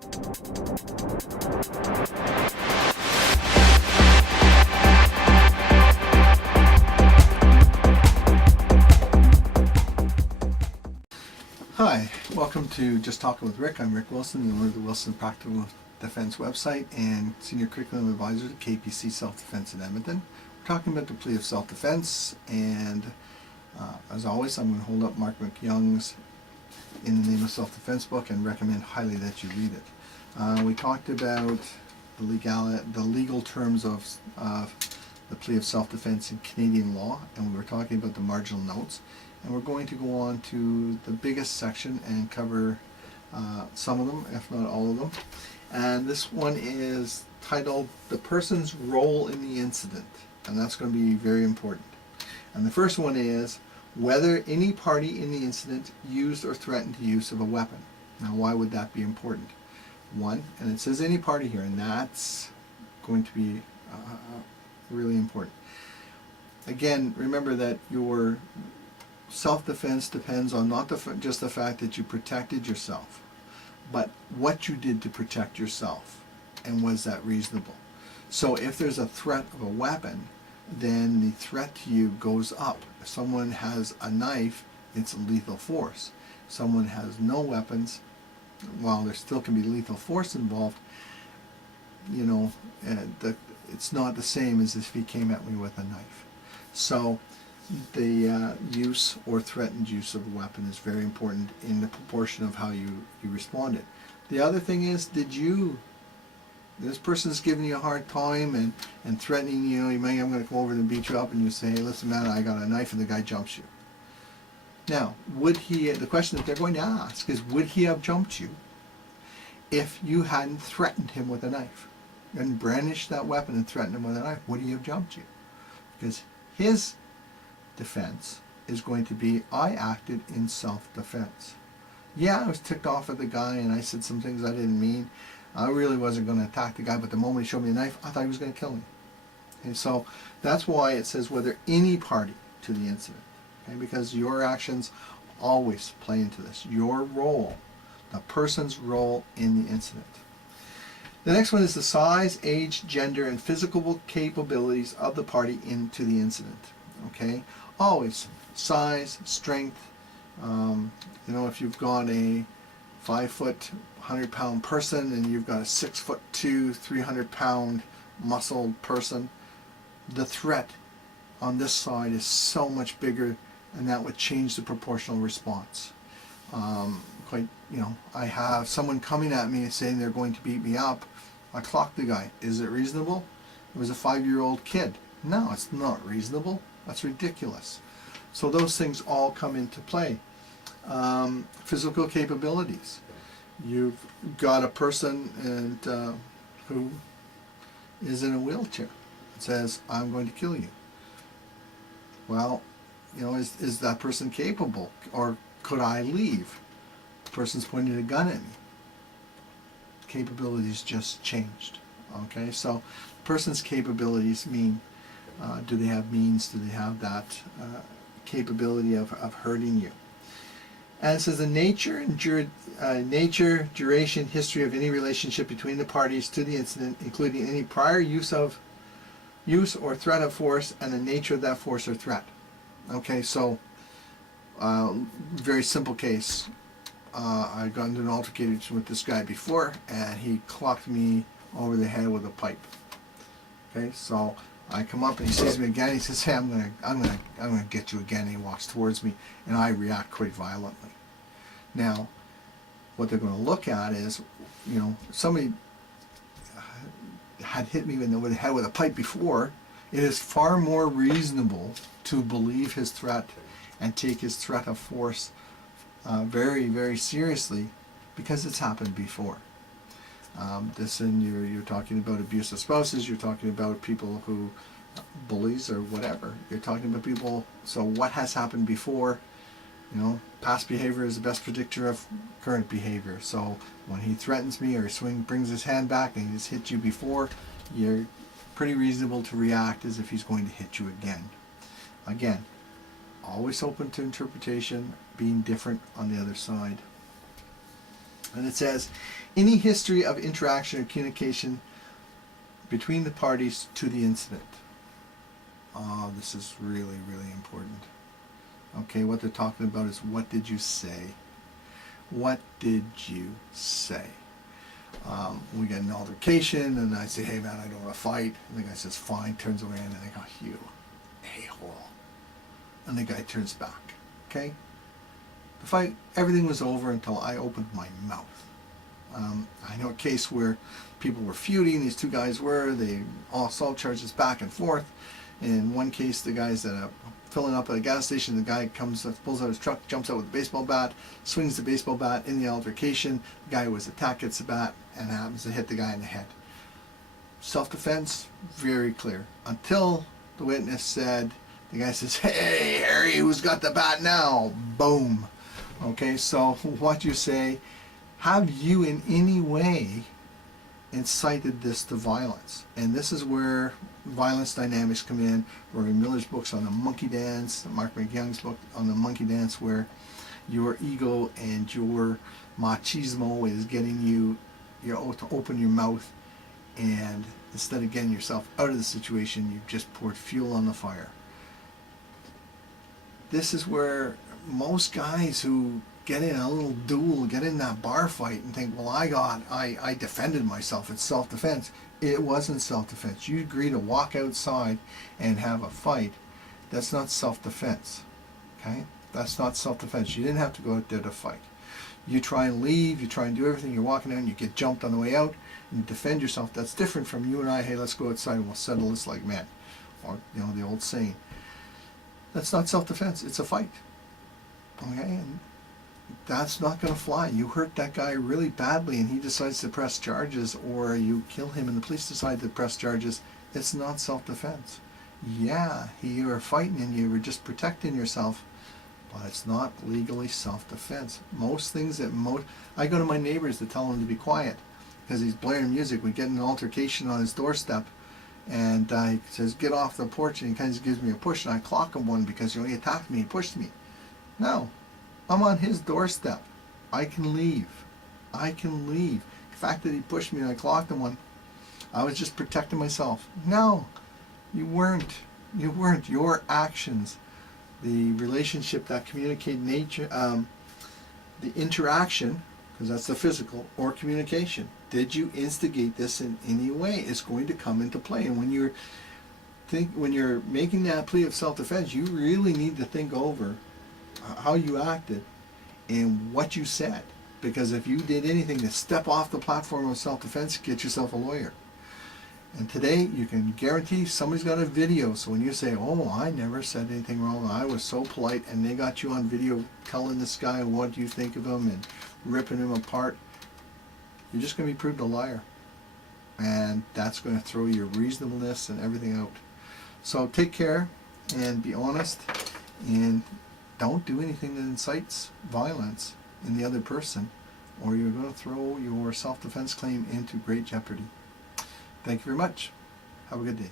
Hi, welcome to Just Talking with Rick. I'm Rick Wilson, the owner of the Wilson Practical Defense website and Senior Curriculum Advisor to KPC Self-Defense in Edmonton. We're talking about the plea of self-defense, and as always, I'm going to hold up Mark McYoung's In the Name of Self-Defense book and recommend highly that you read it. We talked about the legal terms of the plea of self-defense in Canadian law, and we were talking about the marginal notes. And we're going to go on to the biggest section and cover some of them, if not all of them. And this one is titled The Person's Role in the Incident, and that's going to be very important. And the first one is whether any party in the incident used or threatened the use of a weapon. Now, why would that be important? One, and it says any party here, and that's going to be really important. Again, remember that your self-defense depends on not just the fact that you protected yourself, but what you did to protect yourself, and was that reasonable? So if there's a threat of a weapon, then the threat to you goes up. If someone has a knife, it's a lethal force. If someone has no weapons, while there still can be lethal force involved, you know, it's not the same as if he came at me with a knife. So the use or threatened use of a weapon is very important in the proportion of how you responded. The other thing is, this person's giving you a hard time and threatening you, I'm going to come over and beat you up, and you say, hey, listen man, I got a knife, and the guy jumps you. Now, the question that they're going to ask is, would he have jumped you if you hadn't threatened him with a knife? And brandished that weapon and threatened him with a knife, would he have jumped you? Because his defense is going to be, I acted in self-defense. Yeah, I was ticked off at the guy and I said some things I didn't mean. I really wasn't going to attack the guy, but the moment he showed me a knife, I thought he was going to kill me. And so that's why it says whether any party to the incident, okay? Because your actions always play into this. Your role, the person's role in the incident. The next one is the size, age, gender, and physical capabilities of the party into the incident. Okay, always size, strength. If you've got a 5 foot, 100-pound person and you've got a 6'2", 300-pound muscled person, the threat on this side is so much bigger, and that would change the proportional response. I have someone coming at me and saying they're going to beat me up. I clock the guy. Is it reasonable? It was a 5-year-old kid. No, it's not reasonable. That's ridiculous. So those things all come into play. Physical capabilities. You've got a person who is in a wheelchair and says, I'm going to kill you. Well, is that person capable? Or could I leave? The person's pointing a gun at me. Capabilities just changed. Okay, so person's capabilities mean, do they have means? Do they have that capability of hurting you? And it says the nature, duration, history of any relationship between the parties to the incident, including any prior use or threat of force, and the nature of that force or threat. Okay, so very simple case. I got into an altercation with this guy before, and he clocked me over the head with a pipe. Okay, so I come up and he sees me again. He says, "Hey, I'm gonna get you again." And he walks towards me, and I react quite violently. Now, what they're going to look at is, somebody had hit me over the head with a pipe before. It is far more reasonable to believe his threat and take his threat of force very, very seriously, because it's happened before. You're talking about abusive spouses, you're talking about people who, bullies or whatever. You're talking about people, so what has happened before, past behavior is the best predictor of current behavior. So when he threatens me or brings his hand back and he's hit you before, you're pretty reasonable to react as if he's going to hit you again. Again, always open to interpretation, being different on the other side. And it says, any history of interaction or communication between the parties to the incident. Oh, this is really, really important. Okay, what they're talking about is, what did you say? What did you say? We get an altercation, and I say, hey man, I don't want to fight. And the guy says, fine, turns away, and I go, you a-hole. And the guy turns back. Okay? The fight, everything was over until I opened my mouth. I know a case where people were feuding, these two guys were, they all assault charges back and forth. In one case, the guy's filling up at a gas station, the guy comes, pulls out his truck, jumps out with a baseball bat, swings the baseball bat in the altercation, the guy who was attacked gets the bat and happens to hit the guy in the head. Self-defense, very clear. Until the witness said, the guy says, hey Harry, who's got the bat now? Boom. Okay, so what you say, have you in any way incited this to violence? And this is where violence dynamics come in. Rory Miller's books on the monkey dance, Mark McYoung's book on the monkey dance, where your ego and your machismo is getting you to open your mouth, and instead of getting yourself out of the situation, you've just poured fuel on the fire. This is where most guys who get in a little duel, get in that bar fight and think, well, I defended myself, it's self-defense. It wasn't self-defense. You agree to walk outside and have a fight. That's not self-defense. Okay? That's not self-defense. You didn't have to go out there to fight. You try and leave, you try and do everything, you're walking out, you get jumped on the way out, and you defend yourself. That's different from you and I, hey, let's go outside and we'll settle this like men. Or, the old saying. That's not self-defense, it's a fight. Okay? And that's not going to fly. You hurt that guy really badly and he decides to press charges, or you kill him and the police decide to press charges. It's not self-defense. Yeah, you were fighting and you were just protecting yourself, but it's not legally self-defense. Most things that I go to my neighbors to tell him to be quiet because he's blaring music. We get in an altercation on his doorstep, and he says, get off the porch, and he kind of gives me a push, and I clock him one because he attacked me, he pushed me. No, I'm on his doorstep. I can leave. I can leave. The fact that he pushed me and I clocked him one, I was just protecting myself. No, you weren't. You weren't. Your actions, the relationship, that communicate nature, the interaction, because that's the physical, or communication. Did you instigate this in any way? It's going to come into play. And when you're making that plea of self-defense, you really need to think over how you acted and what you said. Because if you did anything to step off the platform of self-defense, get yourself a lawyer. And today, you can guarantee somebody's got a video. So when you say, oh, I never said anything wrong, I was so polite, and they got you on video telling this guy what you think of him and ripping him apart, you're just going to be proved a liar. And that's going to throw your reasonableness and everything out. So take care and be honest, and don't do anything that incites violence in the other person, or you're going to throw your self-defense claim into great jeopardy. Thank you very much. Have a good day.